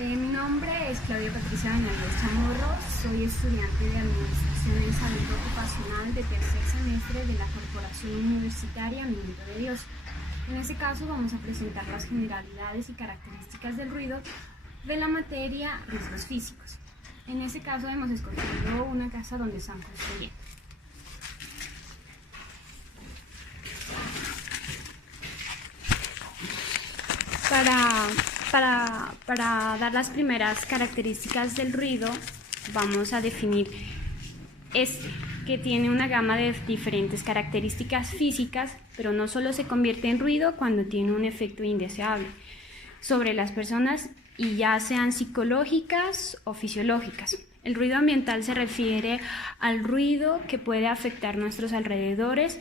Mi nombre es Claudia Patricia Benavides Chamorro, soy estudiante de Administración en Salud Ocupacional de tercer semestre de la Corporación Universitaria Minuto de Dios. En este caso vamos a presentar las generalidades y características del ruido de la materia riesgos físicos. En este caso hemos escogido una casa donde están construyendo. Para dar las primeras características del ruido, vamos a definir que tiene una gama de diferentes características físicas, pero no solo se convierte en ruido cuando tiene un efecto indeseable sobre las personas, y ya sean psicológicas o fisiológicas. El ruido ambiental se refiere al ruido que puede afectar nuestros alrededores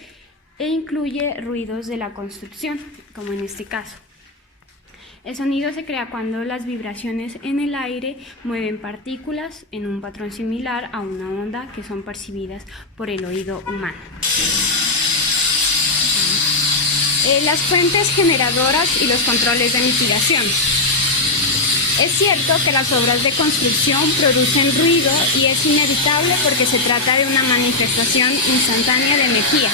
e incluye ruidos de la construcción, como en este caso. El sonido se crea cuando las vibraciones en el aire mueven partículas en un patrón similar a una onda que son percibidas por el oído humano. Las fuentes generadoras y los controles de mitigación. Es cierto que las obras de construcción producen ruido y es inevitable porque se trata de una manifestación instantánea de energía,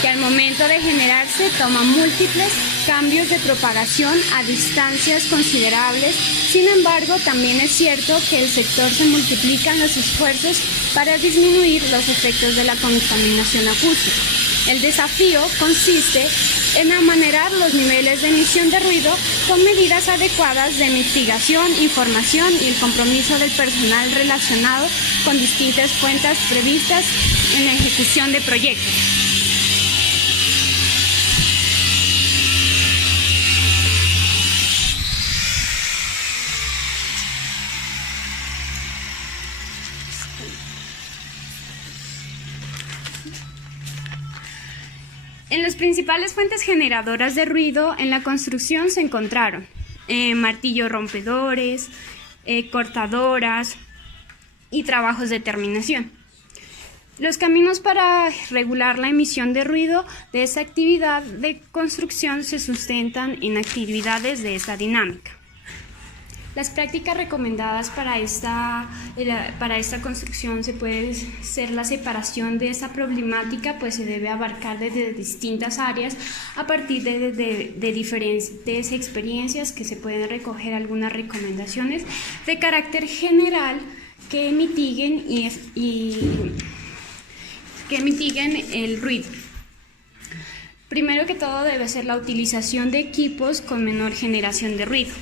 que al momento de generarse toma múltiples cambios de propagación a distancias considerables. Sin embargo, también es cierto que el sector se multiplican los esfuerzos para disminuir los efectos de la contaminación acústica. El desafío consiste en amanerar los niveles de emisión de ruido con medidas adecuadas de mitigación, información y el compromiso del personal relacionado con distintas fuentes previstas en la ejecución de proyectos. En las principales fuentes generadoras de ruido en la construcción se encontraron martillos rompedores, cortadoras y trabajos de terminación. Los caminos para regular la emisión de ruido de esta actividad de construcción se sustentan en actividades de esta dinámica. Las prácticas recomendadas para esta construcción se puede ser la separación de esta problemática, pues se debe abarcar desde distintas áreas a partir de diferentes experiencias, que se pueden recoger algunas recomendaciones de carácter general que mitiguen el ruido. Primero que todo debe ser la utilización de equipos con menor generación de ruido.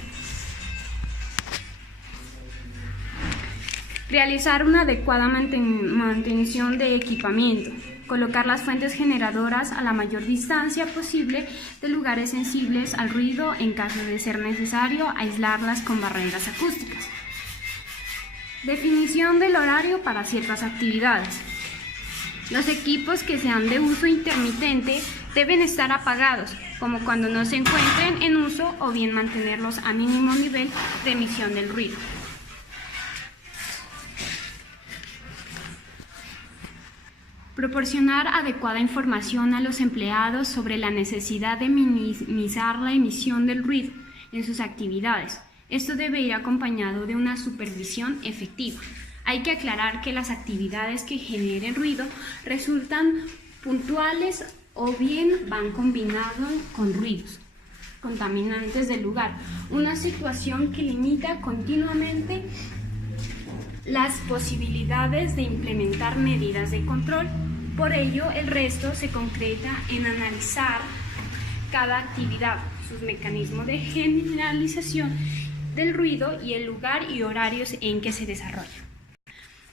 Realizar una adecuada mantención de equipamiento. Colocar las fuentes generadoras a la mayor distancia posible de lugares sensibles al ruido. En caso de ser necesario, aislarlas con barreras acústicas. Definición del horario para ciertas actividades. Los equipos que sean de uso intermitente deben estar apagados, como cuando no se encuentren en uso, o bien mantenerlos a mínimo nivel de emisión del ruido. Proporcionar adecuada información a los empleados sobre la necesidad de minimizar la emisión del ruido en sus actividades. Esto debe ir acompañado de una supervisión efectiva. Hay que aclarar que las actividades que generen ruido resultan puntuales o bien van combinados con ruidos contaminantes del lugar, una situación que limita continuamente las posibilidades de implementar medidas de control. Por ello, el resto se concreta en analizar cada actividad, sus mecanismos de generalización del ruido y el lugar y horarios en que se desarrolla.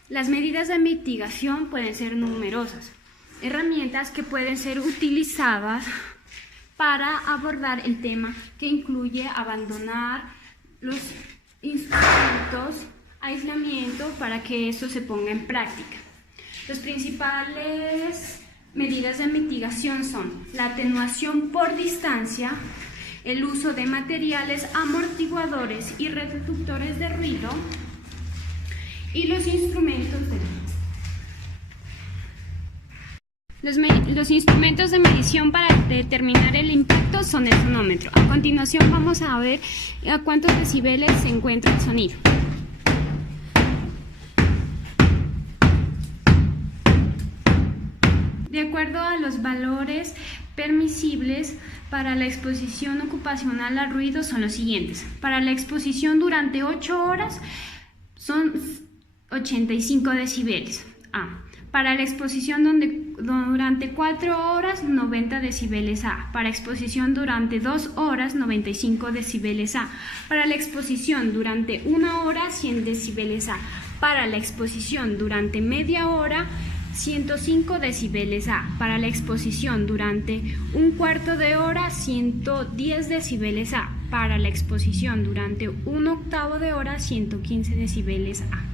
Las medidas de mitigación pueden ser numerosas, herramientas que pueden ser utilizadas para abordar el tema, que incluye abandonar los instrumentos, aislamiento, para que esto se ponga en práctica. Las principales medidas de mitigación son la atenuación por distancia, el uso de materiales amortiguadores y reductores de ruido y los instrumentos de Los instrumentos de medición para determinar el impacto son el sonómetro. A continuación vamos a ver a cuántos decibeles se encuentra el sonido. De acuerdo a los valores permisibles para la exposición ocupacional al ruido son los siguientes. Para la exposición durante 8 horas son 85 decibeles. Para la exposición durante 4 horas, 90 decibeles A. Para exposición durante 2 horas, 95 decibeles A. Para la exposición durante 1 hora, 100 decibeles A. Para la exposición durante media hora, 105 decibeles A. Para la exposición durante un cuarto de hora, 110 decibeles A. Para la exposición durante un octavo de hora, 115 decibeles A.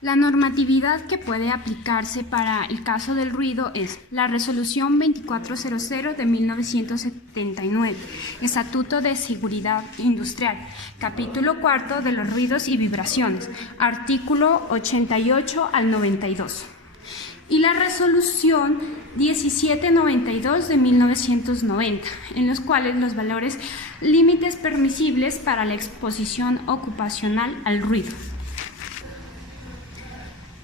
La normatividad que puede aplicarse para el caso del ruido es la Resolución 2400 de 1979, Estatuto de Seguridad Industrial, Capítulo 4 de los ruidos y vibraciones, artículo 88 al 92. Y la Resolución 1792 de 1990, en los cuales los valores límites permisibles para la exposición ocupacional al ruido.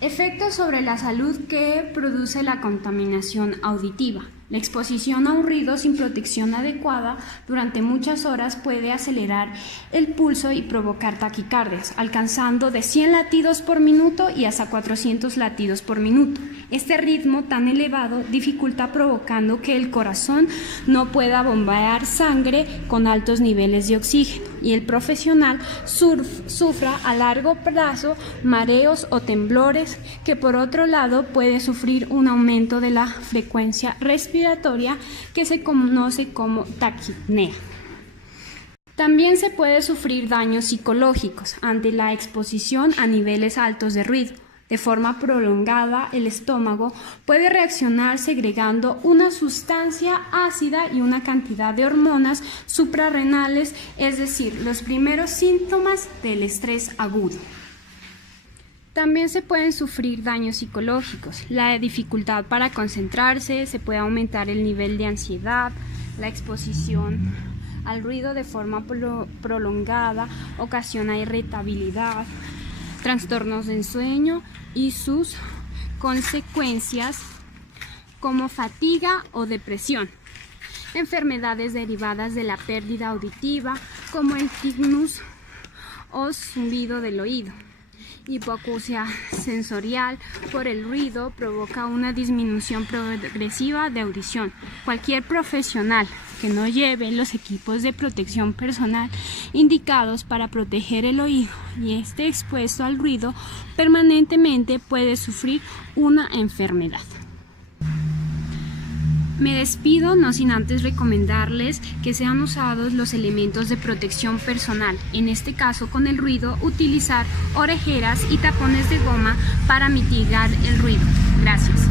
Efectos sobre la salud que produce la contaminación auditiva. La exposición a un ruido sin protección adecuada durante muchas horas puede acelerar el pulso y provocar taquicardias, alcanzando de 100 latidos por minuto y hasta 400 latidos por minuto. Este ritmo tan elevado dificulta provocando que el corazón no pueda bombear sangre con altos niveles de oxígeno y el profesional sufra a largo plazo mareos o temblores, que por otro lado puede sufrir un aumento de la frecuencia respiratoria que se conoce como taquipnea. También se puede sufrir daños psicológicos ante la exposición a niveles altos de ruido. De forma prolongada, el estómago puede reaccionar segregando una sustancia ácida y una cantidad de hormonas suprarrenales, es decir, los primeros síntomas del estrés agudo. También se pueden sufrir daños psicológicos, la dificultad para concentrarse, se puede aumentar el nivel de ansiedad, la exposición al ruido de forma prolongada ocasiona irritabilidad, trastornos del sueño y sus consecuencias como fatiga o depresión, enfermedades derivadas de la pérdida auditiva como el tinnitus o zumbido del oído. Hipoacusia sensorial por el ruido provoca una disminución progresiva de audición. Cualquier profesional que no lleve los equipos de protección personal indicados para proteger el oído y esté expuesto al ruido permanentemente puede sufrir una enfermedad. Me despido no sin antes recomendarles que sean usados los elementos de protección personal, en este caso con el ruido, utilizar orejeras y tapones de goma para mitigar el ruido. Gracias.